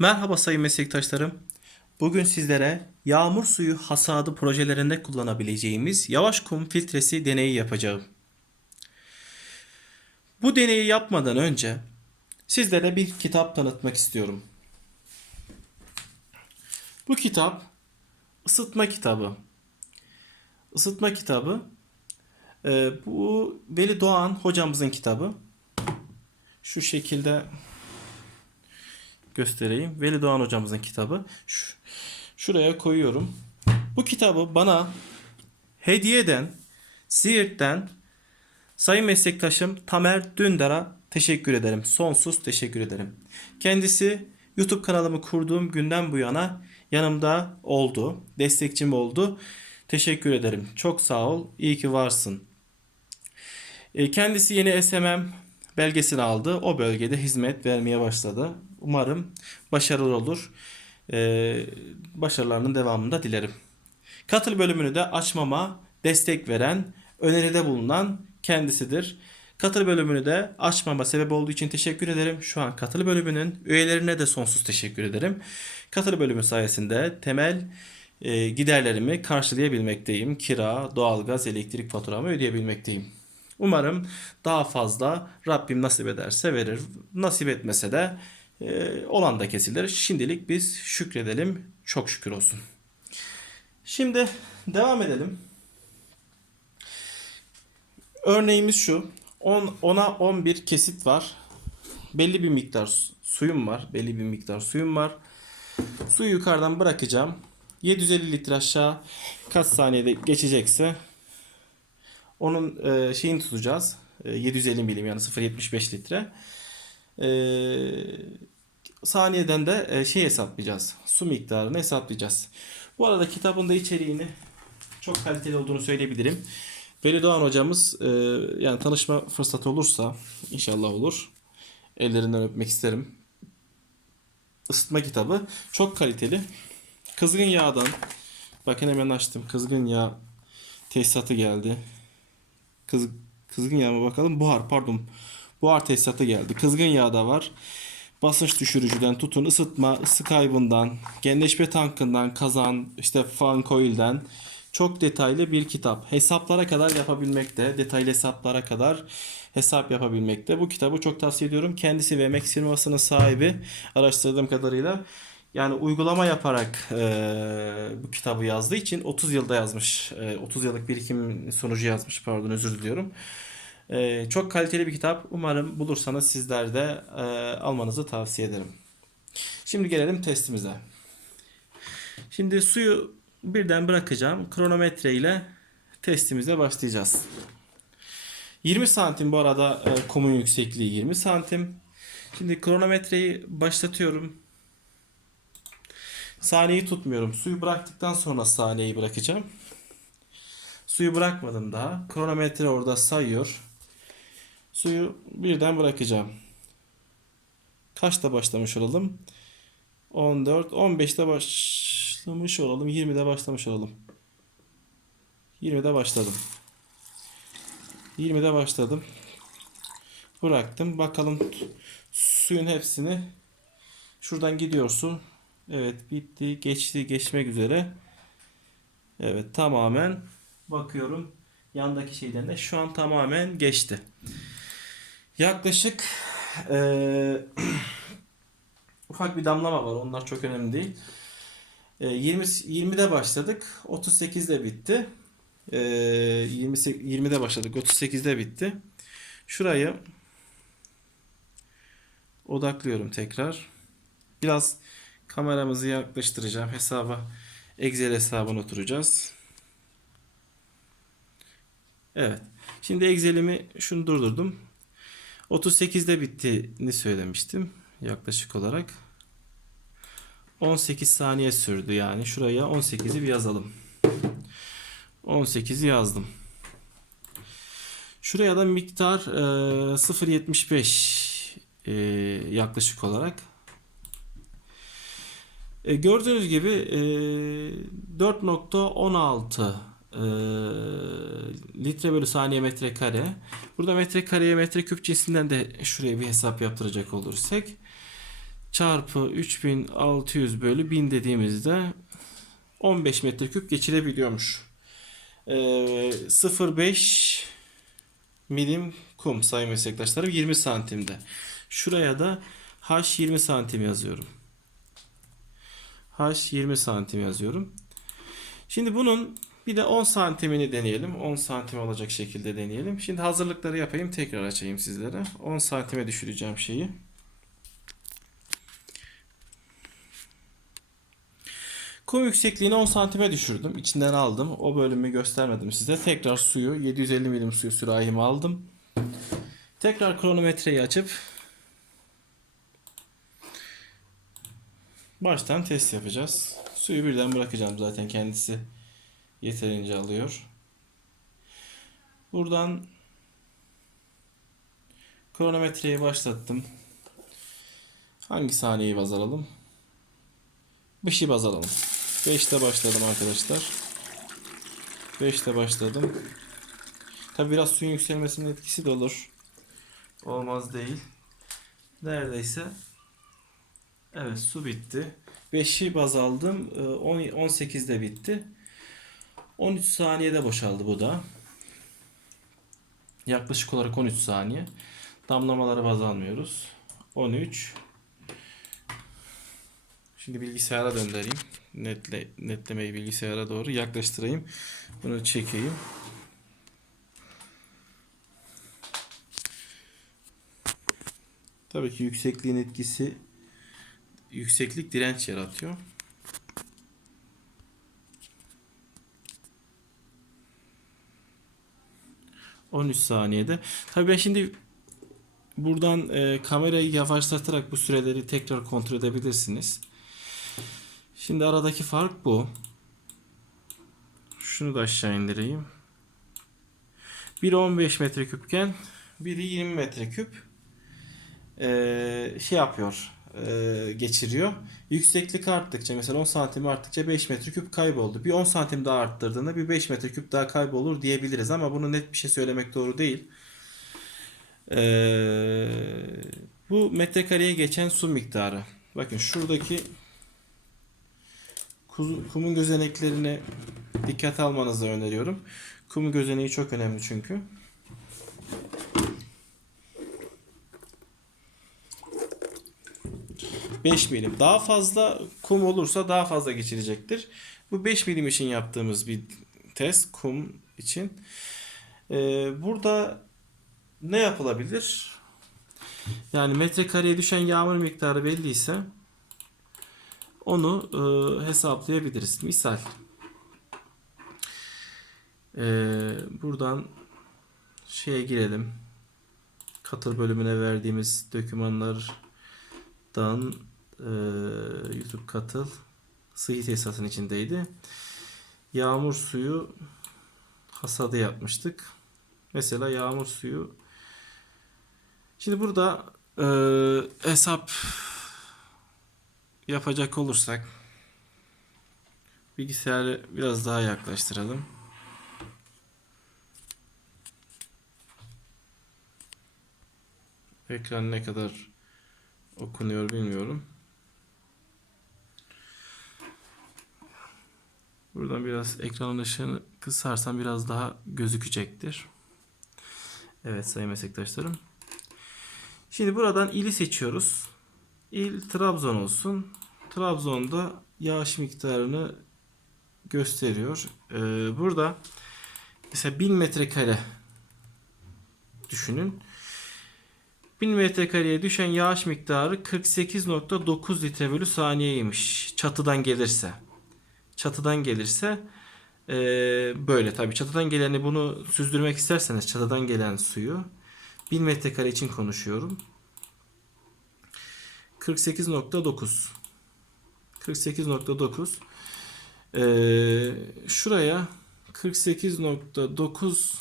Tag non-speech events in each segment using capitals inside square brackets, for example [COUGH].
Merhaba sayın meslektaşlarım. Bugün sizlere yağmur suyu hasadı projelerinde kullanabileceğimiz yavaş kum filtresi deneyi yapacağım. Bu deneyi yapmadan önce sizlere bir kitap tanıtmak istiyorum. Bu kitap ısıtma kitabı. Isıtma kitabı. Ee, bu Veli Doğan hocamızın kitabı. Şu şekilde göstereyim. Veli Doğan hocamızın kitabı. Şu, şuraya koyuyorum. Bu kitabı bana hediye eden Siirt'ten sayın meslektaşım Tamer Dündar'a teşekkür ederim. Sonsuz teşekkür ederim. Kendisi YouTube kanalımı kurduğum günden bu yana yanımda oldu. Destekçim oldu. Teşekkür ederim. Çok sağ ol. İyi ki varsın. E, Kendisi yeni SMM belgesini aldı. O bölgede hizmet vermeye başladı. Umarım başarılı olur. E, Başarılarının devamını da dilerim. Katıl bölümünü de açmama destek veren, öneride bulunan kendisidir. Katıl bölümünü de açmama sebep olduğu için teşekkür ederim. Şu an katıl bölümünün üyelerine de sonsuz teşekkür ederim. Katıl bölümü sayesinde temel e, giderlerimi karşılayabilmekteyim. Kira, doğalgaz, elektrik faturamı ödeyebilmekteyim. Umarım daha fazla Rabbim nasip ederse verir. Nasip etmese de e, olan da kesilir. Şimdilik biz şükredelim. Çok şükür olsun. Şimdi devam edelim. Örneğimiz şu. 10 10'a 11 kesit var. Belli bir miktar su- suyum var. Belli bir miktar suyum var. Suyu yukarıdan bırakacağım. 750 litre aşağı kaç saniyede geçecekse onun e, şeyini tutacağız. E, 750 milim yani 0.75 litre. E, saniyeden de e, şey hesaplayacağız. Su miktarını hesaplayacağız. Bu arada kitabın da içeriğini çok kaliteli olduğunu söyleyebilirim. Veli Doğan hocamız e, yani tanışma fırsatı olursa inşallah olur. Ellerinden öpmek isterim. Isıtma kitabı çok kaliteli. Kızgın yağdan bakın hemen açtım. Kızgın yağ tesisatı geldi. Kız, kızgın yağ mı bakalım? Buhar pardon. Buhar tesisatı geldi. Kızgın yağ da var. Basınç düşürücüden tutun ısıtma, ısı kaybından, genleşme tankından, kazan, işte fan coil'den çok detaylı bir kitap. Hesaplara kadar yapabilmekte, detaylı hesaplara kadar hesap yapabilmekte. Bu kitabı çok tavsiye ediyorum. Kendisi ve Max firmasının sahibi araştırdığım kadarıyla yani uygulama yaparak eee, bu kitabı yazdığı için 30 yılda yazmış. Eee, 30 yıllık birikim sonucu yazmış. Pardon özür diliyorum. Eee, çok kaliteli bir kitap. Umarım bulursanız sizler de eee, almanızı tavsiye ederim. Şimdi gelelim testimize. Şimdi suyu birden bırakacağım. Kronometre ile testimize başlayacağız. 20 santim bu arada e, kumun yüksekliği 20 santim. Şimdi kronometreyi başlatıyorum. Saniyeyi tutmuyorum. Suyu bıraktıktan sonra saniyeyi bırakacağım. Suyu bırakmadım daha. Kronometre orada sayıyor. Suyu birden bırakacağım. Kaçta başlamış olalım? 14, 15'te başlamış olalım. 20'de başlamış olalım. 20'de başladım. 20'de başladım. Bıraktım. Bakalım suyun hepsini şuradan gidiyorsun. Evet bitti. Geçti. Geçmek üzere. Evet tamamen bakıyorum. Yandaki şeyden de şu an tamamen geçti. Yaklaşık eee [CLEARS THROAT] ufak bir damlama var. Onlar çok önemli değil. Ee, 20 20'de başladık. 38'de bitti. Ee, 20 20'de başladık. 38'de bitti. Şurayı odaklıyorum tekrar. Biraz kameramızı yaklaştıracağım. Hesaba Excel hesabına oturacağız. Evet. Şimdi Excel'imi şunu durdurdum. 38'de bittiğini söylemiştim yaklaşık olarak. 18 saniye sürdü yani. Şuraya 18'i bir yazalım. 18'i yazdım. Şuraya da miktar e, 0.75 e, yaklaşık olarak. E, gördüğünüz gibi e, 4.16 e, litre bölü saniye metrekare. Burada metrekareye metreküp cinsinden de şuraya bir hesap yaptıracak olursak çarpı 3600 bölü 1000 dediğimizde 15 metreküp geçirebiliyormuş. Ee, 0.5 milim kum sayın meslektaşlarım 20 santimde. Şuraya da h 20 santim yazıyorum. h 20 santim yazıyorum. Şimdi bunun bir de 10 santimini deneyelim. 10 santim olacak şekilde deneyelim. Şimdi hazırlıkları yapayım tekrar açayım sizlere. 10 santime düşüreceğim şeyi. Kum yüksekliğini 10 santime düşürdüm. İçinden aldım. O bölümü göstermedim size. Tekrar suyu 750 milim suyu sürahime aldım. Tekrar kronometreyi açıp baştan test yapacağız. Suyu birden bırakacağım zaten kendisi yeterince alıyor. Buradan kronometreyi başlattım. Hangi saniyeyi baz alalım? 5'i baz alalım. 5'te başladım arkadaşlar. 5'te başladım. Tabi biraz suyun yükselmesinin etkisi de olur. Olmaz değil. Neredeyse Evet su bitti. 5'i baz aldım. Ee, 10 18'de bitti. 13 saniyede boşaldı bu da. Yaklaşık olarak 13 saniye. Damlamaları baz almıyoruz. 13. Şimdi bilgisayara döndüreyim. Netle, netlemeyi bilgisayara doğru yaklaştırayım. Bunu çekeyim. Tabii ki yüksekliğin etkisi yükseklik direnç yaratıyor. ...13 saniyede. Tabii ben şimdi... ...buradan e, kamerayı yavaşlatarak bu süreleri tekrar kontrol edebilirsiniz. Şimdi aradaki fark bu. Şunu da aşağı indireyim. Biri 15 metreküpken... ...biri 20 metreküp... Ee, ...şey yapıyor e, geçiriyor. Yükseklik arttıkça mesela 10 santim arttıkça 5 metreküp kayboldu. Bir 10 santim daha arttırdığında bir 5 metreküp daha kaybolur diyebiliriz ama bunu net bir şey söylemek doğru değil. Ee, bu metrekareye geçen su miktarı. Bakın şuradaki kumun gözeneklerine dikkat almanızı öneriyorum. Kumun gözeneği çok önemli çünkü. 5 milim. Daha fazla kum olursa daha fazla geçirecektir. Bu 5 milim için yaptığımız bir test kum için. Ee, burada ne yapılabilir? Yani metrekareye düşen yağmur miktarı belliyse onu e, hesaplayabiliriz. Misal e, buradan şeye girelim. Katıl bölümüne verdiğimiz dokümanlardan e, YouTube katıl sıhhi tesisatın içindeydi. Yağmur suyu hasadı yapmıştık. Mesela yağmur suyu Şimdi burada e, hesap yapacak olursak bilgisayarı biraz daha yaklaştıralım. Ekran ne kadar okunuyor bilmiyorum. Buradan biraz ekran ışığını kısarsam biraz daha gözükecektir. Evet sayın meslektaşlarım. Şimdi buradan ili seçiyoruz. İl Trabzon olsun. Trabzon'da yağış miktarını gösteriyor. Ee, burada mesela 1000 metrekare düşünün. 1000 metrekareye düşen yağış miktarı 48.9 litre bölü saniyeymiş. Çatıdan gelirse çatıdan gelirse e, böyle tabii çatıdan geleni bunu süzdürmek isterseniz çatıdan gelen suyu 1000 metrekare için konuşuyorum. 48.9 48.9 ee, şuraya 48.9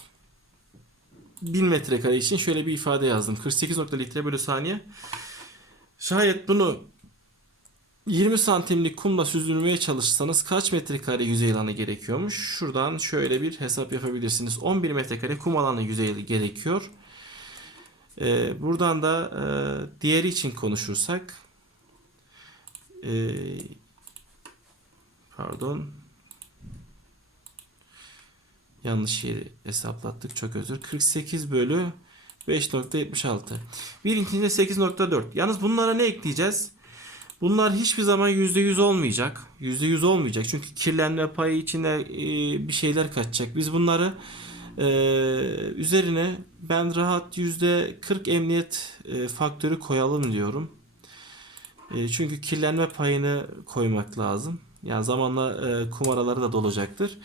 1000 metrekare için şöyle bir ifade yazdım. 48 litre bölü saniye. Şayet bunu 20 santimlik kumla süzdürmeye çalışsanız kaç metrekare yüzey alanı gerekiyormuş? Şuradan şöyle bir hesap yapabilirsiniz. 11 metrekare kum alanı yüzey gerekiyor. Ee, buradan da e, diğeri için konuşursak Ee, pardon. Yanlış yeri hesaplattık. Çok özür. 48 bölü 5.76. Birincinde 8.4. Yalnız bunlara ne ekleyeceğiz? Bunlar hiçbir zaman %100 olmayacak. %100 olmayacak. Çünkü kirlenme payı içine e, bir şeyler kaçacak. Biz bunları e, üzerine ben rahat %40 emniyet e, faktörü koyalım diyorum. Çünkü kirlenme payını koymak lazım. Yani zamanla e, kumaraları da dolacaktır.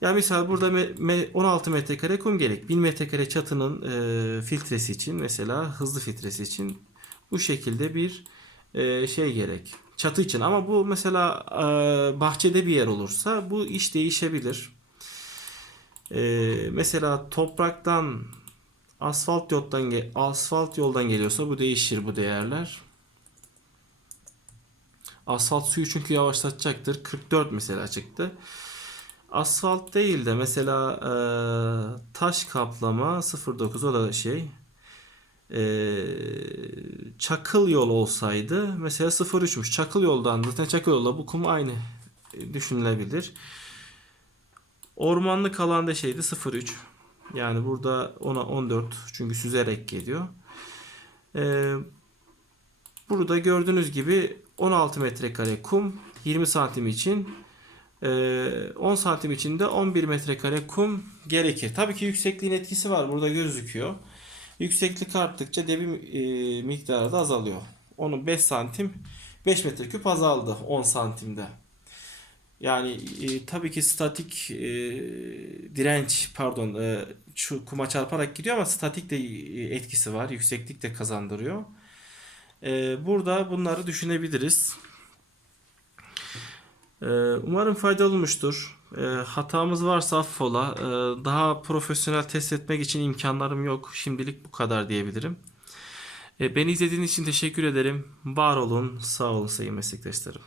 Ya misal burada me- me- 16 metrekare kum gerek. 1000 metrekare çatının filtresi için mesela hızlı filtresi için bu şekilde bir e, şey gerek. Çatı için ama bu mesela e, bahçede bir yer olursa bu iş değişebilir. E, mesela topraktan asfalt yoldan asfalt yoldan geliyorsa bu değişir bu değerler. Asfalt suyu çünkü yavaşlatacaktır. 44 mesela çıktı. Asfalt değil de mesela taş kaplama 09 o da şey e, çakıl yol olsaydı mesela 03'müş. Çakıl yoldan zaten çakıl yolla bu kum aynı e, düşünülebilir. Ormanlık alanda şeydi 03. Yani burada ona 14 çünkü süzerek geliyor. E, burada gördüğünüz gibi 16 metrekare kum 20 santim için ee, 10 santim içinde 11 metrekare kum gerekir. Tabii ki yüksekliğin etkisi var. Burada gözüküyor. Yükseklik arttıkça debi e, miktarı da azalıyor. Onun 5 santim 5 metreküp azaldı 10 santimde. Yani e, tabii ki statik e, direnç pardon e, şu kuma çarparak gidiyor ama statik de e, etkisi var. Yükseklik de kazandırıyor. E, burada bunları düşünebiliriz. Ee, Umarım faydalı olmuştur. Ee, Hatamız varsa affola. Ee, Daha profesyonel test etmek için imkanlarım yok. Şimdilik bu kadar diyebilirim. Beni izlediğiniz için teşekkür ederim. Var olun, sağ olun sayın meslektaşlarım.